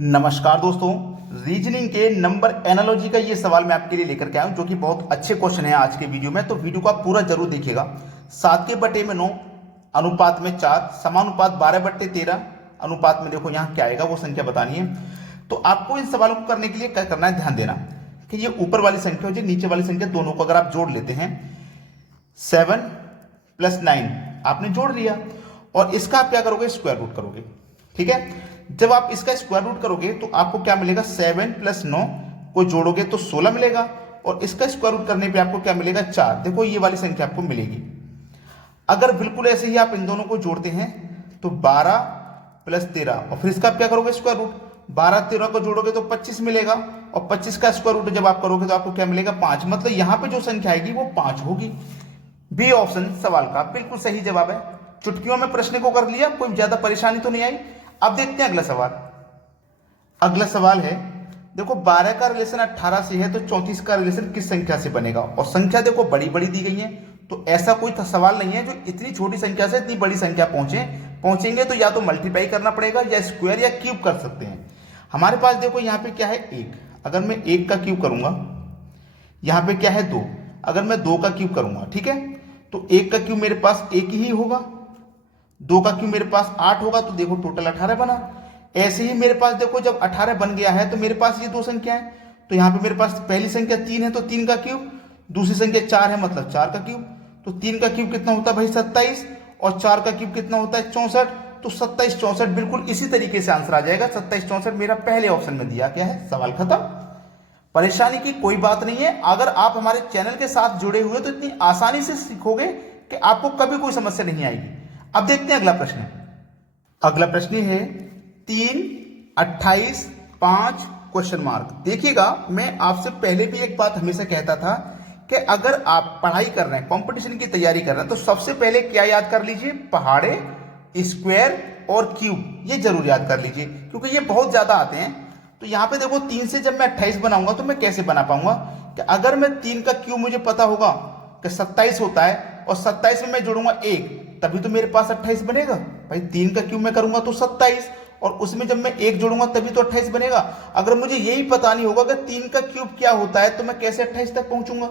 नमस्कार दोस्तों, रीजनिंग के नंबर एनालॉजी का ये सवाल मैं आपके लिए लेकर के आया हूं जो कि बहुत अच्छे क्वेश्चन है आज के वीडियो में। तो वीडियो को आप पूरा जरूर देखिएगा। 7/9 अनुपात में 4 समानुपात 12/13 अनुपात में देखो यहाँ क्या आएगा वो संख्या बतानी है। तो आपको इन सवालों को करने के लिए क्या करना है, ध्यान देना कि ये ऊपर वाली संख्या और नीचे वाली संख्या दोनों को अगर आप जोड़ लेते हैं 7 + 9 आपने जोड़ लिया और इसका आप क्या करोगे, स्क्वायर रूट करोगे। ठीक है, जब आप इसका स्क्वायर रूट करोगे तो आपको क्या मिलेगा, 7 + 9 को जोड़ोगे तो 16 मिलेगा और इसका स्क्वायर रूट करने पे आपको क्या मिलेगा, 4। देखो ये वाली संख्या आपको मिलेगी। अगर बिल्कुल ऐसे ही आप इन दोनों को जोड़ते हैं तो 12 + 13 और फिर इसका आप क्या करोगे, स्क्वायर रूट। 12 13 को जोड़ोगे तो 25 मिलेगा और 25 का स्क्वायर रूट जब आप करोगे तो आपको क्या मिलेगा, 5। मतलब यहां पे जो संख्या आएगी वो 5 होगी। बी ऑप्शन सवाल का बिल्कुल सही जवाब है। चुटकियों में प्रश्न को कर लिया, कोई ज्यादा परेशानी तो नहीं आई। अब देखते हैं अगला सवाल। अगला सवाल है, देखो 12 का रिलेशन 18 से है तो 34 का रिलेशन किस संख्या से बनेगा। और संख्या देखो बड़ी बड़ी दी गई है, तो ऐसा कोई सवाल नहीं है जो इतनी छोटी संख्या से इतनी बड़ी संख्या पहुंचेंगे तो या तो मल्टीप्लाई करना पड़ेगा या स्क्वायर या क्यूब कर सकते हैं। हमारे पास देखो यहाँ पे क्या है, 1। अगर मैं 1 का क्यूब करूंगा, यहाँ पे क्या है 2। अगर मैं 2 का क्यूब करूंगा, ठीक है, तो 1 का क्यूब मेरे पास 1 ही होगा, 2 का क्यूब मेरे पास 8 होगा, तो देखो टोटल 18 बना। ऐसे ही मेरे पास देखो जब 18 बन गया है तो मेरे पास ये दो संख्या है, तो यहाँ पे मेरे पास पहली संख्या 3 है तो 3 का क्यूब, दूसरी संख्या 4 है मतलब 4 का क्यूब। तो 3 का क्यूब कितना होता है भाई, 27, और 4 का क्यूब कितना होता है, 64। तो 27 64 बिल्कुल इसी तरीके से आंसर आ जाएगा। 27 64 मेरा पहले ऑप्शन में दिया गया है। सवाल खत्म। परेशानी की कोई बात नहीं है। अगर आप हमारे चैनल के साथ जुड़े हुए तो इतनी आसानी से सीखोगे कि आपको कभी कोई समस्या नहीं आएगी। अब देखते हैं अगला प्रश्न। अगला प्रश्न है 3 28 5 क्वेश्चन मार्क। देखिएगा, मैं आपसे पहले भी एक बात हमेशा कहता था कि अगर आप पढ़ाई कर रहे हैं, कंपटीशन की तैयारी कर रहे हैं, तो सबसे पहले क्या याद कर लीजिए, पहाड़े, स्क्वायर और क्यूब, ये जरूर याद कर लीजिए क्योंकि ये बहुत ज्यादा आते हैं। तो यहां पे देखो 3 से जब मैं 28 बनाऊंगा तो मैं कैसे बना पाऊंगा कि अगर मैं 3 का क्यूब मुझे पता होगा कि 27 होता है और 27 में मैं जोड़ूंगा 1, तभी तो मेरे पास 28 बनेगा। भाई 3 का क्यूब में करूंगा तो 27 और उसमें जब मैं 1 जोड़ूंगा तभी तो 28 बनेगा। अगर मुझे यही पता नहीं होगा कि 3 का क्यूब क्या होता है तो मैं कैसे 28 तक पहुंचूंगा।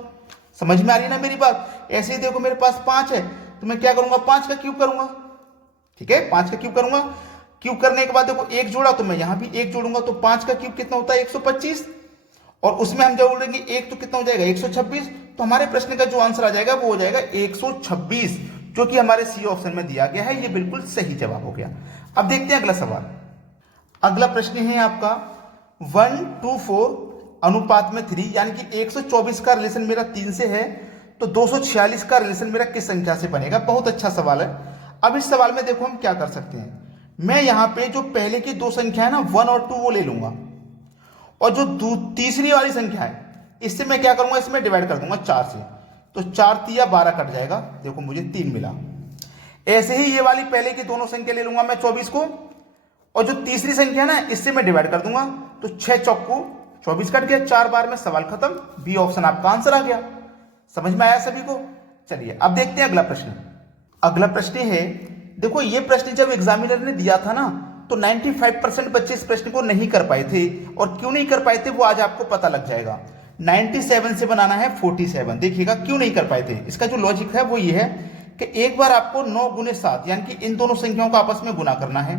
समझ में आ रही है ना मेरी बात। ऐसे ही देखो मेरे पास 5 है तो मैं क्या करूंगा, 5 का क्यूब करूंगा। ठीक है, 5 का क्यूब करूंगा। क्यूब करने के बाद देखो 1 जोड़ा तो मैं यहां भी 1 जोड़ूंगा, तो 5 का क्यूब कितना होता है, 125, और उसमें हम जोड़ेंगे 1 तो कितना हो जाएगा, 126। तो हमारे प्रश्न का जो आंसर आ जाएगा वो हो जाएगा 126, जो कि हमारे सी ऑप्शन में दिया गया है। ये बिल्कुल सही जवाब हो गया। अब देखते हैं अगला सवाल। अगला प्रश्न है आपका 1:4 अनुपात में 3, यानी कि 124 का रिलेशन मेरा 3 से है तो 246 का रिलेशन मेरा किस संख्या से बनेगा। बहुत अच्छा सवाल है। अब इस सवाल में देखो हम क्या कर सकते हैं, मैं यहां पे जो पहले की दो संख्या है ना 1 और 2 वो ले लूंगा, और जो तीसरी वाली संख्या है इससे मैं क्या करूंगा, इसमें डिवाइड कर दूंगा 4 से, तो 4 तिया 12 कट जाएगा, देखो मुझे 3 मिला। ऐसे ही ये वाली पहले की दोनों संख्या ले लूंगा मैं 24 को, और जो तीसरी संख्या ना इससे मैं डिवाइड कर दूंगा, तो 6 चौको 24 कट गया, 4 बार में सवाल खत्म। बी ऑप्शन आपका आंसर आ गया। समझ में आया सभी को। चलिए अब देखते हैं अगला प्रश्न। अगला प्रश्न है, देखो ये प्रश्न जब एग्जामिनर ने दिया था ना तो 95% बच्चे इस प्रश्न को नहीं कर पाए थे, और क्यों नहीं कर पाए थे वो आज आपको पता लग जाएगा। 97 से बनाना है 47। देखिएगा क्यों नहीं कर पाए थे। इसका जो लॉजिक है वो ये है कि एक बार आपको 9 गुने 7 यानी कि इन दोनों संख्याओं को आपस में गुना करना है,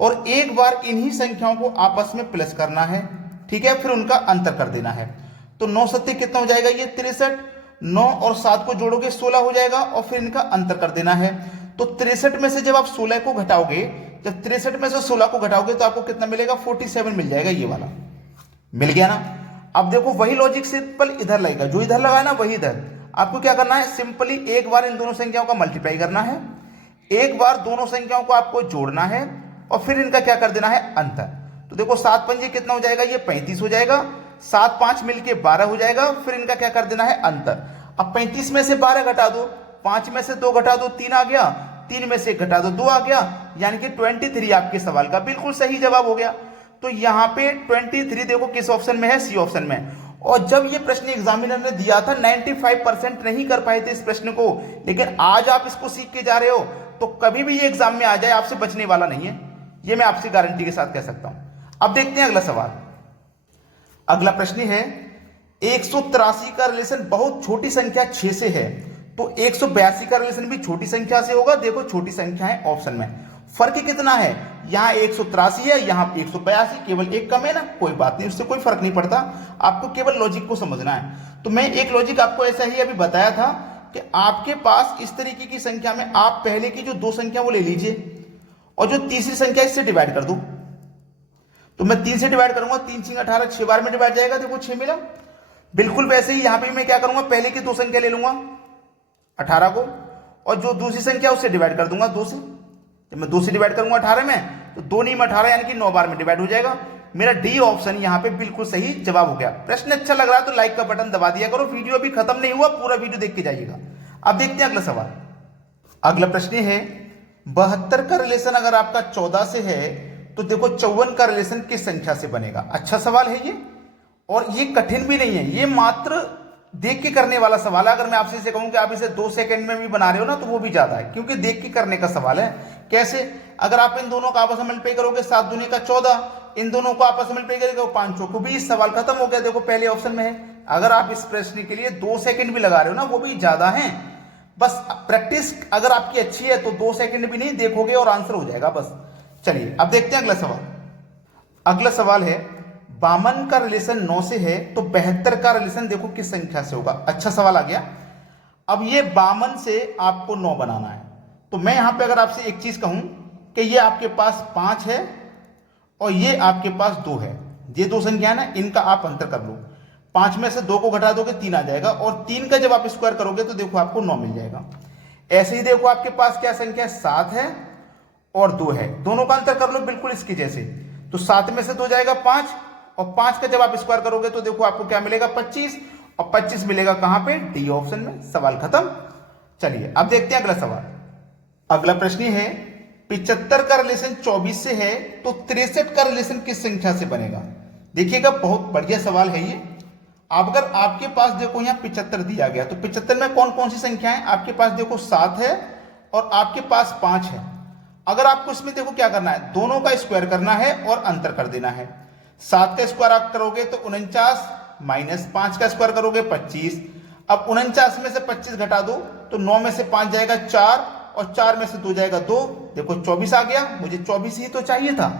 और एक बार इन्हीं संख्याओं को आपस में प्लस करना है। ठीक है, फिर उनका अंतर कर देना है। तो 9 सत्ते कितना हो जाएगा, ये 63। 9 और 7 को जोड़ोगे 16 हो जाएगा, और फिर इनका अंतर कर देना है। तो 63 में से जब आप 16 को घटाओगे, जब 63 में से 16 को घटाओगे तो आपको कितना मिलेगा, 47 मिल जाएगा। ये वाला मिल गया ना। अब देखो वही लॉजिक सिंपल इधर लगेगा, जो इधर लगा है ना वही इधर। आपको क्या करना है, सिंपली एक बार इन दोनों संख्याओं का मल्टीप्लाई करना है, एक बार दोनों संख्याओं को आपको जोड़ना है, और फिर इनका क्या कर देना है, अंतर। तो देखो 7 पंजे कितना हो जाएगा, ये 35 हो जाएगा। 7 5 मिलके 12 हो जाएगा, फिर इनका क्या कर देना है, अंतर। अब 35 में से 12 घटा दो, 5 में से 2 घटा दो, 3 आ गया, 3 में से घटा दो 2 आ गया, यानी कि 23 आपके सवाल का बिल्कुल सही जवाब हो गया। तो यहां पे 23 देखो किस ऑप्शन में है, सी ऑप्शन में। और जब ये प्रश्न एग्जामिनर ने दिया था 95% नहीं कर पाए थे इस प्रश्न को, लेकिन आज आप इसको सीख के जा रहे हो तो कभी भी ये एग्जाम में आ जाए आपसे बचने वाला नहीं है। ये मैं आपसे गारंटी के साथ कह सकता हूं। अब देखते हैं अगला सवाल। अगला प्रश्न है 183 का रिलेशन बहुत छोटी संख्या 6 से है, तो 182 का रिलेशन भी छोटी संख्या से होगा। देखो छोटी संख्या है ऑप्शन में, फर्क कितना है, यहां 183 है, यहां 182, केवल एक कम है ना, कोई बात नहीं, उससे कोई फर्क नहीं पड़ता, आपको केवल लॉजिक को समझना है। तो मैं एक लॉजिक आपको ऐसा ही अभी बताया था कि आपके पास इस तरीके की संख्या में आप पहले की जो 2 संख्या वो ले लीजिए और जो तीसरी संख्या इससे डिवाइड कर दो। तो मैं 3 से डिवाइड करूंगा, 3 6 18, 6 बार में डिवाइड जाएगा, देखो 6 मिला। बिल्कुल वैसे ही यहां पे मैं क्या करूंगा, पहले की 2 संख्या ले लूंगा 18 को और जो दूसरी संख्या उससे डिवाइड कर दूंगा 2 से। जब मैं 2 से डिवाइड करूंगा 18 में तो 2 नहीं में 18 यानी कि 9 बार में डिवाइड हो जाएगा। मेरा डी ऑप्शन यहां पे बिल्कुल सही जवाब हो गया। प्रश्न अच्छा लग रहा है तो लाइक का बटन दबा दिया करो, वीडियो अभी खत्म नहीं हुआ, पूरा वीडियो देख के जाइएगा। अब देखते हैं अगला सवाल। अगला प्रश्न है 72 का रिलेशन अगर आपका 14 से है तो देखो 54 का रिलेशन किस संख्या से बनेगा। अच्छा सवाल है ये और ये कठिन भी नहीं है, ये मात्र देख के करने वाला सवाल है। अगर मैं आपसे इसे कहूं कि आप इसे 2 सेकंड में भी बना रहे हो ना तो वो भी ज्यादा है, क्योंकि देख के करने का सवाल है। कैसे, अगर आप इन दोनों का आपस में मल्टीप्लाई करोगे 7 दूनी का 14, इन दोनों को आपस में मल्टीप्लाई करोगे 5 चौको 20, सवाल खत्म हो गया। देखो पहले ऑप्शन में है। अगर आप इस प्रश्न के लिए 2 सेकंड भी लगा रहे हो ना वो भी ज्यादा है। बस प्रैक्टिस अगर आपकी अच्छी है तो 2 सेकंड भी नहीं देखोगे और आंसर हो जाएगा बस। चलिए अब देखते हैं अगला सवाल। अगला सवाल है 52 का रिलेशन 9 से है तो 72 का रिलेशन देखो किस संख्या से होगा। अच्छा सवाल आ गया। अब ये 52 से आपको 9 बनाना है, तो मैं यहां पे अगर आपसे एक चीज कहूं कि ये आपके पास 5 है और ये आपके पास 2 है, ये 2 संख्या है ना, इनका आप अंतर कर लो। 5 में से 2 को घटा दोगे 3 आ जाएगा और 3 का जब आप स्क्वायर करोगे तो देखो आपको 9 मिल जाएगा। ऐसे ही देखो आपके पास क्या संख्या 7 है और 2 है, दोनों का अंतर कर लो बिल्कुल इसकी जैसे। तो 7 में से 2 जाएगा 5 और 5 का जब आप स्क्वायर करोगे तो देखो आपको क्या मिलेगा 25 और 25 मिलेगा कहां पे, डी ऑप्शन में। सवाल खत्म। चलिए अब देखते हैं अगला सवाल। अगला प्रश्न है 75 का रिलेशन 24 से है तो 63 का रिलेशन किस संख्या से बनेगा। देखिएगा बहुत बढ़िया सवाल है ये। अब अगर आपके पास देखो यहां 75 दिया गया तो 75 में कौन कौन सी संख्या है, आपके पास देखो 7 है और आपके पास 5 है। अगर आपको इसमें देखो क्या करना है, दोनों का स्क्वायर करना है और अंतर कर देना है। 7 का स्क्वायर आप करोगे तो 49 माइनस 5 का स्क्वायर करोगे 25। अब 49 में से 25 घटा दो तो 9 में से 5 जाएगा 4 और 4 में से 2 जाएगा 2, देखो 24 आ गया। मुझे 24 ही तो चाहिए था।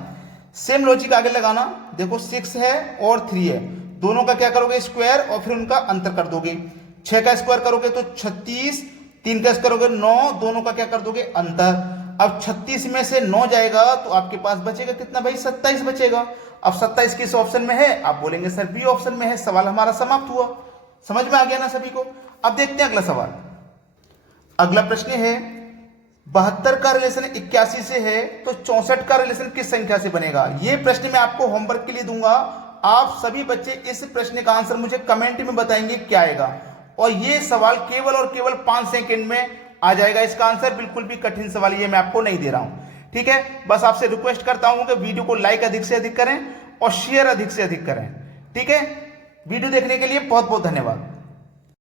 सेम लॉजिक आगे लगाना, देखो 6 है और 3 है, दोनों का क्या करोगे स्क्वायर और फिर उनका अंतर कर दोगे। 6 का स्क्वायर करोगे तो 36, 3 का स्क्वायर करोगे 9, दोनों का क्या कर दोगे अंतर। अब 36 में से 9 जाएगा तो आपके पास बचेगा कितना भाई, 27 बचेगा। अब 27 किस ऑप्शन में है, आप बोलेंगे सर बी ऑप्शन में है। सवाल हमारा समाप्त हुआ। समझ में आ गया ना सभी को। अब देखते हैं अगला सवाल। अगला प्रश्न है 72 का रिलेशन 81 से है तो 64 का रिलेशन किस संख्या से बनेगा। यह प्रश्न मैं आपको होमवर्क के लिए दूंगा। आप सभी बच्चे इस प्रश्न का आंसर मुझे कमेंट में बताएंगे क्या आएगा, और यह सवाल केवल और केवल 5 सेकंड में आ जाएगा इसका आंसर। बिल्कुल भी कठिन सवाल ये मैं आपको नहीं दे रहा हूं, ठीक है। बस आपसे रिक्वेस्ट करता हूं कि वीडियो को लाइक अधिक से अधिक करें और शेयर अधिक से अधिक करें, ठीक है। वीडियो देखने के लिए बहुत बहुत धन्यवाद।